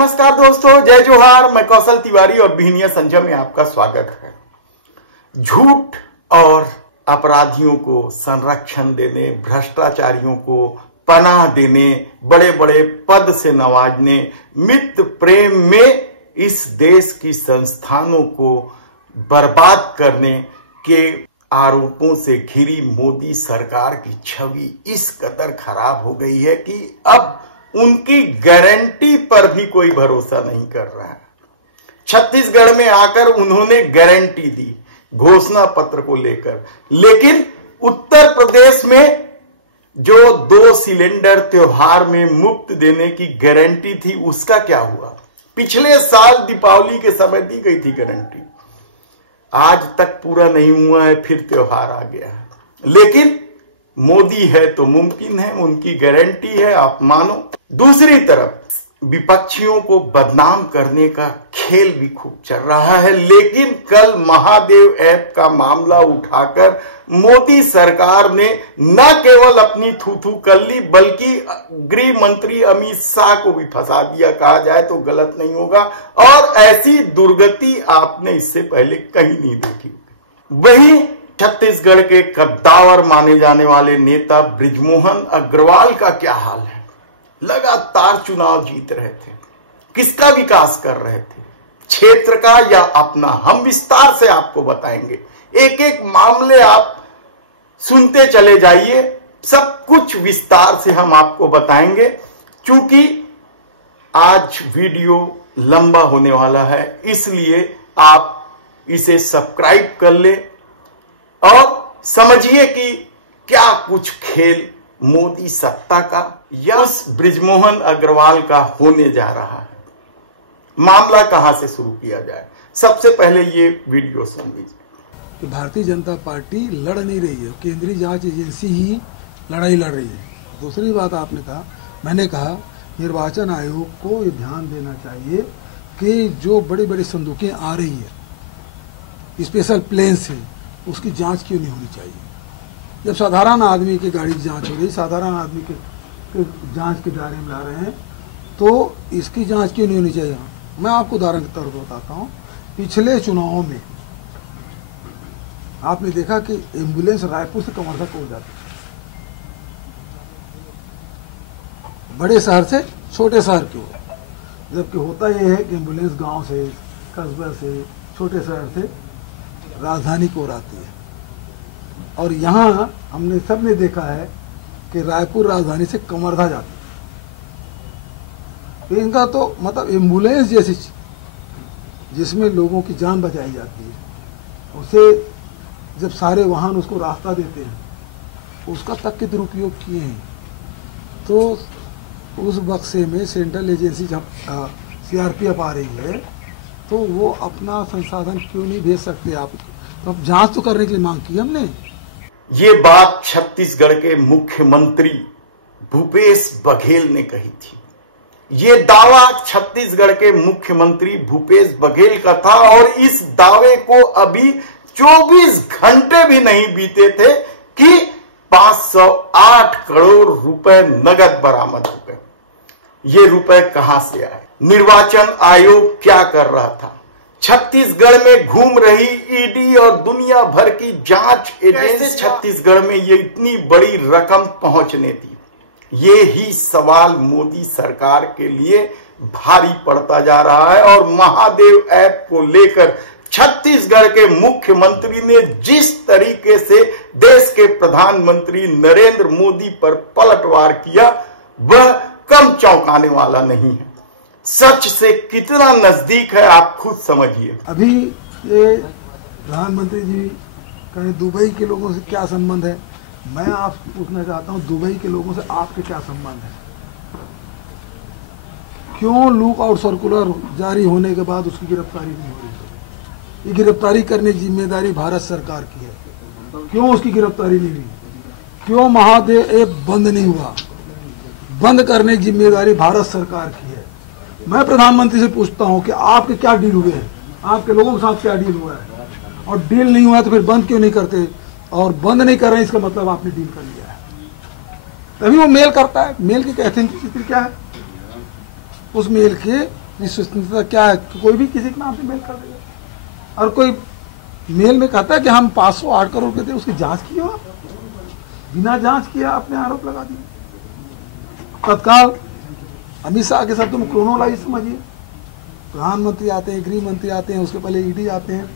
नमस्कार दोस्तों, जय जोहार। मैं कौशल तिवारी और बिहनिया संजय में आपका स्वागत है। झूठ और अपराधियों को संरक्षण देने, भ्रष्टाचारियों को पनाह देने, बड़े बड़े पद से नवाजने, मित्र प्रेम में इस देश की संस्थानों को बर्बाद करने के आरोपों से घिरी मोदी सरकार की छवि इस कदर खराब हो गई है कि अब उनकी गारंटी पर भी कोई भरोसा नहीं कर रहा है। छत्तीसगढ़ में आकर उन्होंने गारंटी दी घोषणा पत्र को लेकर, लेकिन उत्तर प्रदेश में जो 2 सिलेंडर त्योहार में मुफ्त देने की गारंटी थी उसका क्या हुआ? पिछले साल दीपावली के समय दी गई थी गारंटी, आज तक पूरा नहीं हुआ है, फिर त्योहार आ गया है। लेकिन मोदी है तो मुमकिन है, उनकी गारंटी है, आप मानो। दूसरी तरफ विपक्षियों को बदनाम करने का खेल भी खूब चल रहा है, लेकिन कल महादेव ऐप का मामला उठाकर मोदी सरकार ने न केवल अपनी थू-थू कर ली बल्कि गृह मंत्री अमित शाह को भी फंसा दिया, कहा जाए तो गलत नहीं होगा। और ऐसी दुर्गति आपने इससे पहले कहीं नहीं देखी। वहीं छत्तीसगढ़ के कद्दावर माने जाने वाले नेता बृजमोहन अग्रवाल का क्या हाल है? लगातार चुनाव जीत रहे थे, किसका विकास कर रहे थे, क्षेत्र का या अपना? हम विस्तार से आपको बताएंगे, एक एक मामले आप सुनते चले जाइए, सब कुछ विस्तार से हम आपको बताएंगे। क्योंकि आज वीडियो लंबा होने वाला है, इसलिए आप इसे सब्सक्राइब कर ले और समझिए कि क्या कुछ खेल मोदी सत्ता का या उस बृजमोहन अग्रवाल का होने जा रहा है। मामला कहां से शुरू किया जाए? सबसे पहले ये वीडियो सुन लीजिए। भारतीय जनता पार्टी लड़ नहीं रही है, केंद्रीय जांच एजेंसी ही लड़ाई लड़ रही है। दूसरी बात आपने कहा, मैंने कहा निर्वाचन आयोग को ये ध्यान देना चाहिए कि जो बड़ी बड़ी संदूकें आ रही है स्पेशल प्लेन से, उसकी जांच क्यों नहीं होनी चाहिए? जब साधारण आदमी की गाड़ी की जांच हो रही, साधारण आदमी के जांच के दायरे में ला रहे हैं, तो इसकी जांच क्यों नहीं होनी चाहिए? मैं आपको उदाहरण के तौर पर बताता हूँ। पिछले चुनावों में आपने देखा कि एम्बुलेंस रायपुर से कवर्धा को जाती, बड़े शहर से छोटे शहर की ओर, जबकि होता यह है कि एम्बुलेंस गांव से, कस्बे से, छोटे शहर से राजधानी को ओर आती है। और यहाँ हमने सबने देखा है कि रायपुर राजधानी से कवर्धा जाती है। इनका तो मतलब एम्बुलेंस जैसी जिसमें लोगों की जान बचाई जाती है, उसे जब सारे वाहन उसको रास्ता देते हैं, उसका तक के दुरुपयोग किए हैं। तो उस बक्से में सेंट्रल एजेंसी जब CRPF आ रही है, तो वो अपना संसाधन क्यों नहीं भेज सकते? आप तो अब जांच तो करने के लिए मांग की हमने। ये बात छत्तीसगढ़ के मुख्यमंत्री भूपेश बघेल ने कही थी। ये दावा छत्तीसगढ़ के मुख्यमंत्री भूपेश बघेल का था और इस दावे को अभी 24 घंटे भी नहीं बीते थे कि 508 करोड़ रुपए नगद बरामद हो गए। ये रुपए कहां से आए? निर्वाचन आयोग क्या कर रहा था? छत्तीसगढ़ में घूम रही ईडी और दुनिया भर की जांच एजेंसी छत्तीसगढ़ में ये इतनी बड़ी रकम पहुंचने दी? ये ही सवाल मोदी सरकार के लिए भारी पड़ता जा रहा है। और महादेव ऐप को लेकर छत्तीसगढ़ के मुख्यमंत्री ने जिस तरीके से देश के प्रधानमंत्री नरेंद्र मोदी पर पलटवार किया, वह कम चौंकाने वाला नहीं है। सच से कितना नजदीक है आप खुद समझिए। अभी ये प्रधानमंत्री जी कहें दुबई के लोगों से क्या संबंध है? मैं आपसे पूछना चाहता हूं, दुबई के लोगों से आपके क्या संबंध है? क्यों लुक आउट सर्कुलर जारी होने के बाद उसकी गिरफ्तारी नहीं हो रही? ये गिरफ्तारी करने की जिम्मेदारी भारत सरकार की है। क्यों उसकी गिरफ्तारी नहीं हुई? क्यों महादेव ऐप बंद नहीं हुआ? बंद करने की जिम्मेदारी भारत सरकार की है। मैं प्रधानमंत्री से पूछता हूं कि आपके क्या डील हुए हैं, आपके लोगों के साथ क्या डील हुआ है? और डील नहीं हुआ तो फिर बंद क्यों नहीं करते? और बंद नहीं कर रहे हैं इसका मतलब आपने डील कर लिया है। तभी वो मेल करता है। मेल की ऑथेंटिसिटी क्या है? उस मेल के विश्वसनीयता क्या है? कोई भी किसी के नाम से मेल कर देगा। और कोई मेल में कहता है कि हम 508 करोड़ के थे, उसकी जांच की हो आप? बिना जांच किया आपने आरोप लगा दिया। तत्काल अमित शाह के साथ तुम क्रोनोलॉजी समझिए, प्रधानमंत्री आते हैं, गृह मंत्री आते हैं, उसके पहले ईडी आते हैं,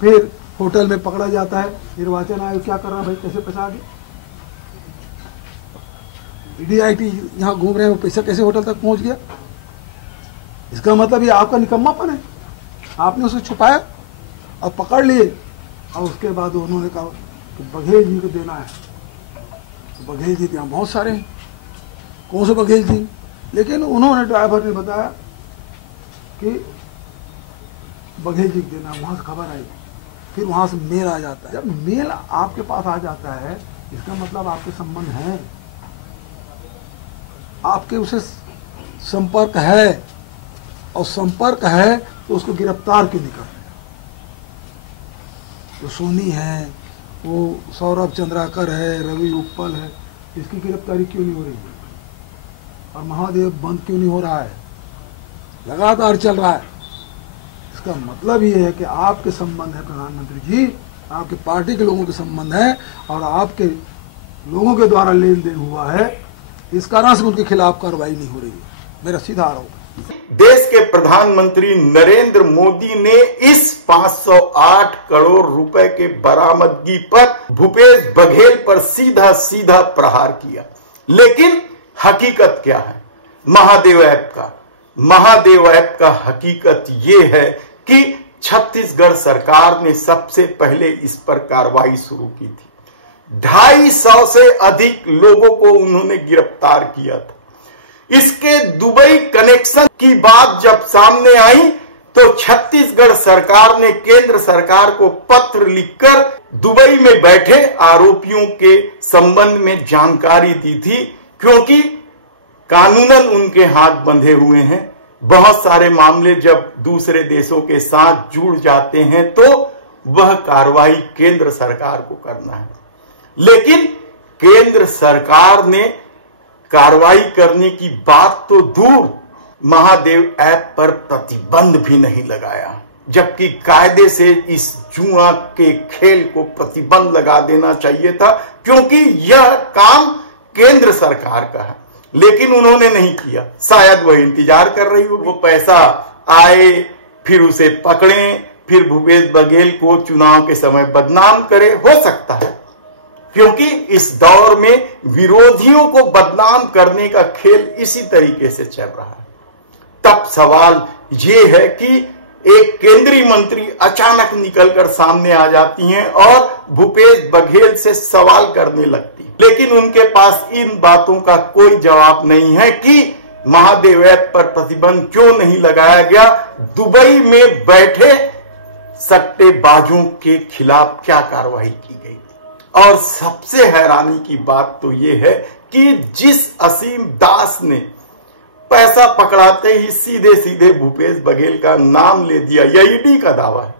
फिर होटल में पकड़ा जाता है। निर्वाचन आयोग क्या कर रहा है भाई, कैसे पैसा आ गया? ईडी आईटी यहाँ घूम रहे हैं, पैसा कैसे होटल तक पहुंच गया? इसका मतलब ये आपका निकम्मापन है। आपने उसे छुपाया और पकड़ लिए, और उसके बाद उन्होंने कहा कि बघेल जी को देना है। तो बघेल जी यहाँ बहुत सारे हैं, कौन से बघेल जी? लेकिन उन्होंने, ड्राइवर ने बताया कि बघेल जी को देना, वहाँ से खबर आई। फिर वहाँ से मेल आ जाता है। जब मेल आपके पास आ जाता है, इसका मतलब आपके संबंध है, आपके उसे संपर्क है, और संपर्क है तो उसको गिरफ्तार क्यों नहीं कर रहे? तो सोनी है, वो सौरभ चंद्राकर है, रवि उपल है, इसकी गिरफ्तारी क्यों नहीं हो रही है? और महादेव बंद क्यों नहीं हो रहा है? लगातार चल रहा है। इसका मतलब ये है कि आपके संबंध है प्रधानमंत्री जी, आपके पार्टी के लोगों के संबंध है, और आपके लोगों के द्वारा लेन देन हुआ है, इस कारण से उनके खिलाफ कार्रवाई नहीं हो रही है। मेरा सीधा आरोप। देश के प्रधानमंत्री नरेंद्र मोदी ने इस 508 करोड़ रुपए के बरामदगी पर भूपेश बघेल पर सीधा सीधा प्रहार किया। लेकिन हकीकत क्या है महादेव ऐप का हकीकत ये है कि छत्तीसगढ़ सरकार ने सबसे पहले इस पर कार्रवाई शुरू की थी। 250 से अधिक लोगों को उन्होंने गिरफ्तार किया था। इसके दुबई कनेक्शन की बात जब सामने आई तो छत्तीसगढ़ सरकार ने केंद्र सरकार को पत्र लिखकर दुबई में बैठे आरोपियों के संबंध में जानकारी दी थी, क्योंकि कानूनन उनके हाथ बंधे हुए हैं। बहुत सारे मामले जब दूसरे देशों के साथ जुड़ जाते हैं तो वह कार्रवाई केंद्र सरकार को करना है। लेकिन केंद्र सरकार ने कार्रवाई करने की बात तो दूर, महादेव ऐप पर प्रतिबंध भी नहीं लगाया, जबकि कायदे से इस जुआ के खेल को प्रतिबंध लगा देना चाहिए था, क्योंकि यह काम केंद्र सरकार का है। लेकिन उन्होंने नहीं किया। शायद वह इंतजार कर रही हो, वो पैसा आए फिर उसे पकड़ें, फिर भूपेश बघेल को चुनाव के समय बदनाम करे, हो सकता है, क्योंकि इस दौर में विरोधियों को बदनाम करने का खेल इसी तरीके से चल रहा है। तब सवाल यह है कि एक केंद्रीय मंत्री अचानक निकलकर सामने आ जाती हैं और भूपेश बघेल से सवाल करने लगती, लेकिन उनके पास इन बातों का कोई जवाब नहीं है कि महादेव ऐप पर प्रतिबंध क्यों नहीं लगाया गया, दुबई में बैठे सट्टेबाजों के खिलाफ क्या कार्रवाई की गई। और सबसे हैरानी की बात तो यह है कि जिस असीम दास ने पैसा पकड़ाते ही सीधे सीधे भूपेश बघेल का नाम ले दिया, यह ईडी का दावा है,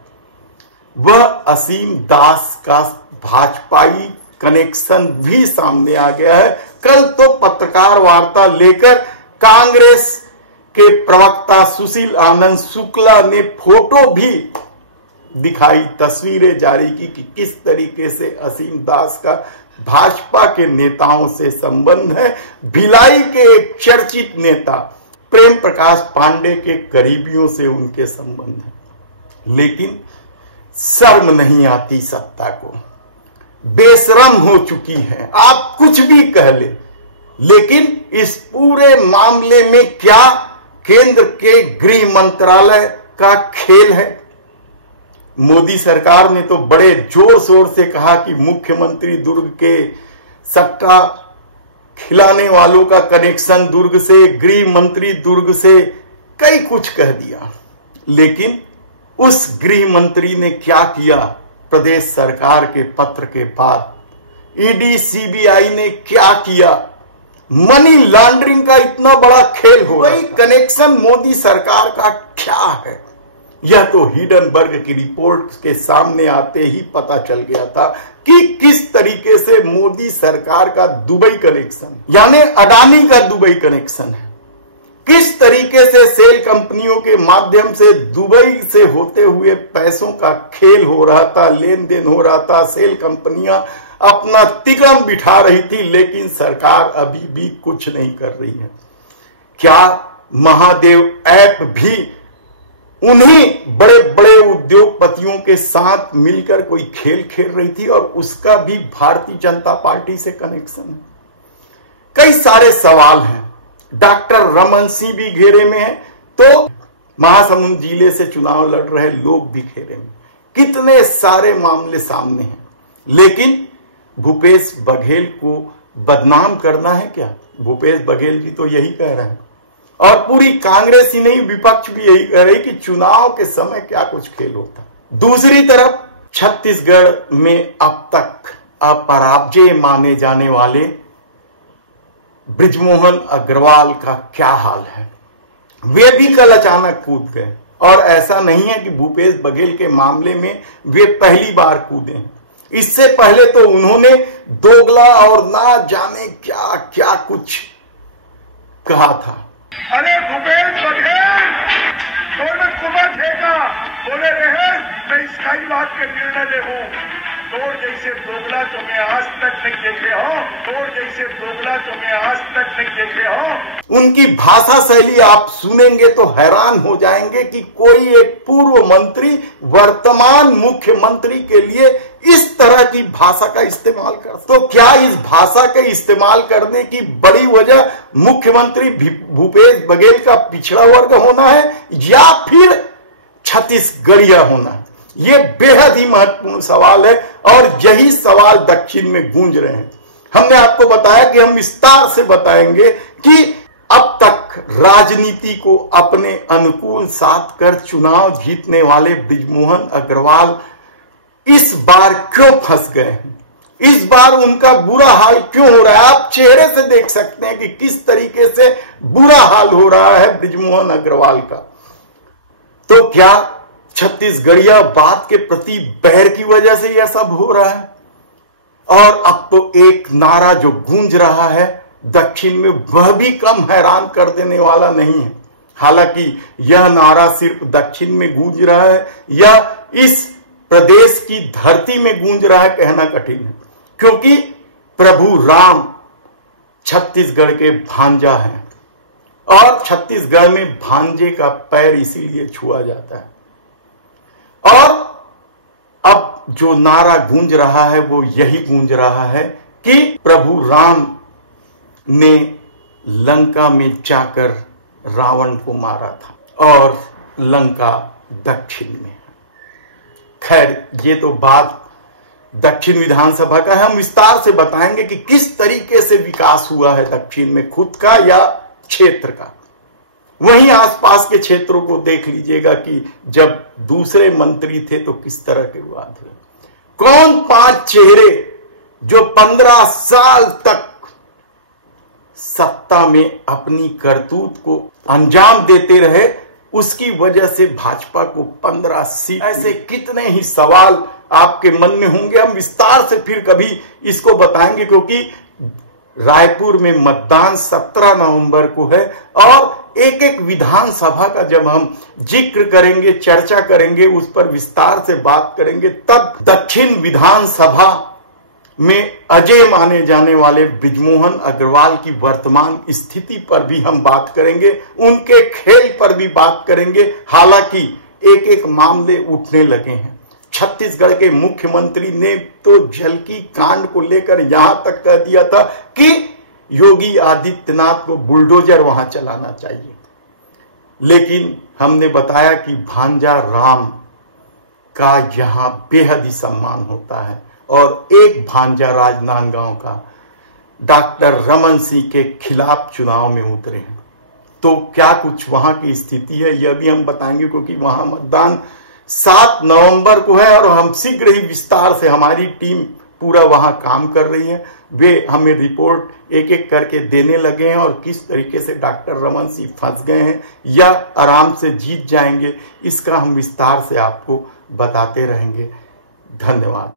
वह असीम दास का भाजपाई कनेक्शन भी सामने आ गया है। कल तो पत्रकार वार्ता लेकर कांग्रेस के प्रवक्ता सुशील आनंद शुक्ला ने फोटो भी दिखाई, तस्वीरें जारी की कि किस तरीके से असीम दास का भाजपा के नेताओं से संबंध है। भिलाई के एक चर्चित नेता प्रेम प्रकाश पांडे के करीबियों से उनके संबंध है। लेकिन शर्म नहीं आती सत्ता को, बेशरम हो चुकी है। आप कुछ भी कह ले, लेकिन इस पूरे मामले में क्या केंद्र के गृह मंत्रालय का खेल है? मोदी सरकार ने तो बड़े जोर शोर से कहा कि मुख्यमंत्री दुर्ग के सट्टा खिलाने वालों का कनेक्शन दुर्ग से, गृह मंत्री दुर्ग से, कई कुछ कह दिया। लेकिन उस गृह मंत्री ने क्या किया प्रदेश सरकार के पत्र के बाद? ईडी सीबीआई ने क्या किया? मनी लॉन्ड्रिंग का इतना बड़ा खेल हो रहा है, कनेक्शन मोदी सरकार का क्या है? यह तो हिडनबर्ग की रिपोर्ट के सामने आते ही पता चल गया था कि किस तरीके से मोदी सरकार का दुबई कनेक्शन, यानी अडानी का दुबई कनेक्शन है। किस तरीके से सेल कंपनियों के माध्यम से दुबई से होते हुए पैसों का खेल हो रहा था, लेन देन हो रहा था। सेल कंपनियां अपना तिकड़म बिठा रही थी, लेकिन सरकार अभी भी कुछ नहीं कर रही है। क्या महादेव ऐप भी उन्हीं बड़े बड़े उद्योगपतियों के साथ मिलकर कोई खेल खेल रही थी और उसका भी भारतीय जनता पार्टी से कनेक्शन है? कई सारे सवाल हैं। डॉक्टर रमन सिंह भी घेरे में है, तो महासमुंद जिले से चुनाव लड़ रहे लोग भी घेरे में। कितने सारे मामले सामने हैं, लेकिन भूपेश बघेल को बदनाम करना है क्या? भूपेश बघेल जी तो यही कह रहे हैं और पूरी कांग्रेस ही नहीं, विपक्ष भी यही कह रही कि चुनाव के समय क्या कुछ खेल होता। दूसरी तरफ छत्तीसगढ़ में अब तक अपराजय माने जाने वाले बृजमोहन अग्रवाल का क्या हाल है? वे भी कल अचानक कूद गए और ऐसा नहीं है कि भूपेश बघेल के मामले में वे पहली बार कूदे। इससे पहले तो उन्होंने दोगला और ना जाने क्या क्या कुछ कहा था। अरे भूपेश बघेल दोनों कुमार ठेका बोले रहे मैं इसका ही बात के निर्णय ले हूं। तोड़ जैसे दोगला तो मैं आज तक नहीं देखे हो, तोड़ जैसे दोगला तो मैं आज तक नहीं देखे हो। उनकी भाषा शैली आप सुनेंगे तो हैरान हो जाएंगे कि कोई एक पूर्व मंत्री वर्तमान मुख्यमंत्री के लिए इस तरह की भाषा का इस्तेमाल कर। तो क्या इस भाषा के इस्तेमाल करने की बड़ी वजह मुख्यमंत्री भूपेश बघेल का पिछड़ा वर्ग होना है या फिर छत्तीसगढ़िया होना है? ये बेहद ही महत्वपूर्ण सवाल है और यही सवाल दक्षिण में गूंज रहे हैं। हमने आपको बताया कि हम विस्तार से बताएंगे कि अब तक राजनीति को अपने अनुकूल साध कर चुनाव जीतने वाले बृजमोहन अग्रवाल इस बार क्यों फंस गए हैं, इस बार उनका बुरा हाल क्यों हो रहा है। आप चेहरे से देख सकते हैं कि किस तरीके से बुरा हाल हो रहा है बृजमोहन अग्रवाल का। तो क्या छत्तीसगढ़िया बात के प्रति बैर की वजह से यह सब हो रहा है? और अब तो एक नारा जो गूंज रहा है दक्षिण में, वह भी कम हैरान कर देने वाला नहीं है। हालांकि यह नारा सिर्फ दक्षिण में गूंज रहा है या इस प्रदेश की धरती में गूंज रहा है कहना कठिन है, क्योंकि प्रभु राम छत्तीसगढ़ के भांजा हैं और छत्तीसगढ़ में भांजे का पैर इसीलिए छुआ जाता है। और अब जो नारा गूंज रहा है वो यही गूंज रहा है कि प्रभु राम ने लंका में जाकर रावण को मारा था और लंका दक्षिण में है। खैर, ये तो बात दक्षिण विधानसभा का है। हम विस्तार से बताएंगे कि किस तरीके से विकास हुआ है दक्षिण में, खुद का या क्षेत्र का। वहीं आसपास के क्षेत्रों को देख लीजिएगा कि जब दूसरे मंत्री थे तो किस तरह के विवाद हुए। कौन 5 चेहरे जो 15 साल तक सत्ता में अपनी करतूत को अंजाम देते रहे, उसकी वजह से भाजपा को 15 सीट। ऐसे कितने ही सवाल आपके मन में होंगे। हम विस्तार से फिर कभी इसको बताएंगे, क्योंकि रायपुर में मतदान 17 नवंबर को है और एक एक विधानसभा का जब हम जिक्र करेंगे, चर्चा करेंगे, उस पर विस्तार से बात करेंगे, तब दक्षिण विधानसभा में अजय माने जाने वाले बृजमोहन अग्रवाल की वर्तमान स्थिति पर भी हम बात करेंगे, उनके खेल पर भी बात करेंगे। हालांकि एक एक मामले उठने लगे हैं। छत्तीसगढ़ के मुख्यमंत्री ने तो झलकी कांड को लेकर यहां तक कह दिया था कि योगी आदित्यनाथ को बुलडोजर वहां चलाना चाहिए। लेकिन हमने बताया कि भांजा राम का यहां बेहद ही सम्मान होता है और एक भांजा राजनांदगांव का डॉक्टर रमन सिंह के खिलाफ चुनाव में उतरे हैं। तो क्या कुछ वहां की स्थिति है यह भी हम बताएंगे, क्योंकि वहां मतदान 7 नवंबर को है और हम शीघ्र ही विस्तार से, हमारी टीम पूरा वहां काम कर रही है, वे हमें रिपोर्ट एक एक करके देने लगे हैं और किस तरीके से डॉक्टर रमन सिंह फंस गए हैं या आराम से जीत जाएंगे, इसका हम विस्तार से आपको बताते रहेंगे। धन्यवाद।